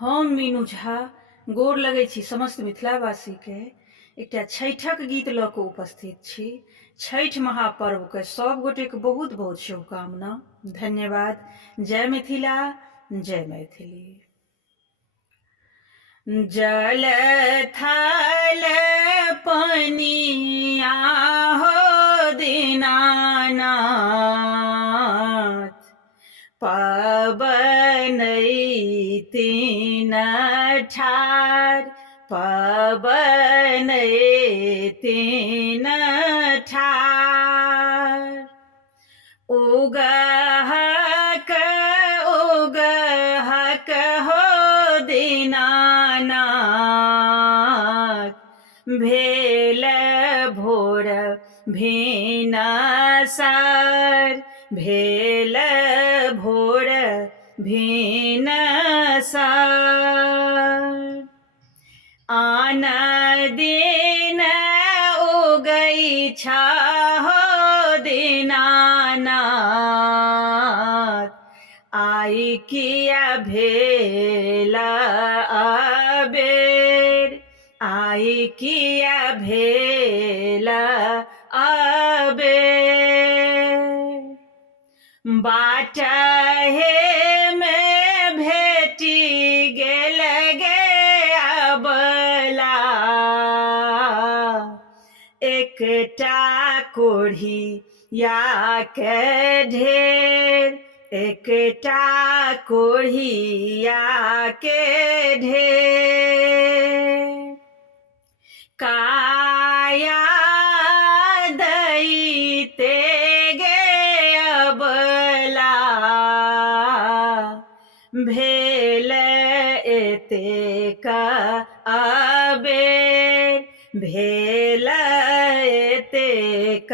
हम मीनू झा गोर लगै छी समस्त मिथिलावासीके। एकटा छठिक गीत लऽ कऽ उपस्थित छी। छठि महापर्वके सब गोटेके बहुत बहुत शुभकामना। धन्यवाद। जय मिथिला, जय मैथिली। जल थल पनिया हो दीनानाथ, पबनई तीन ठार, पबनई तीन ठार। उगहक उगहक हो दीनानाथ, भेल भोर भिनसर, भेल भोर भिनसर। आन दिन उगै छहो दीनानाथ, आई किया भेल अबेर, आई किया भेल अबेर। बाटहे में भेटी गेल गे अबला, एकटा कोढ़िया के ढेर, एकटा कोढ़िया के ढेर। काया दैते गे अबला, भेल एतेक अबेर, भेल एतेक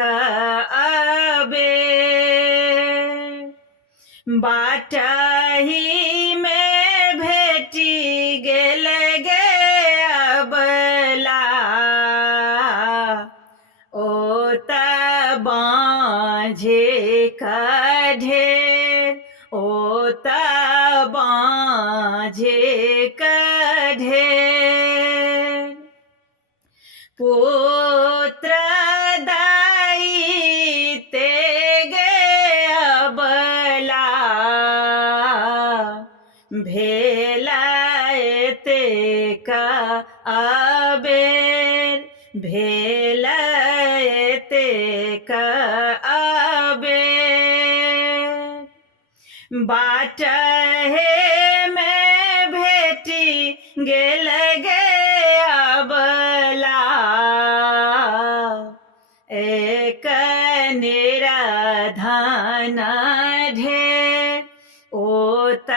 अबेर। बाटही में भेटी गेल गे अबला, ओ त बाँझे का ढेर, ओ त बाँझे का ढेर। पुत्र दायिते गे अबला, भेल एतेक अबेर, भेल एतेक अबेर। बाटहे में भेटी गेल गे अबला, एक निराधन ढेर, ओ त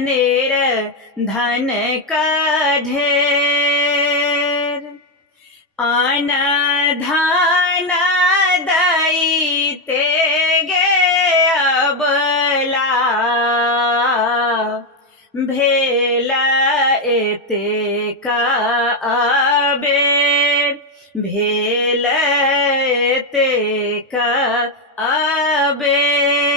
निर्धन का ढेर। अन धन दैते गे अबला, भेल एतेक अबेर, भेल एतेक अबेर।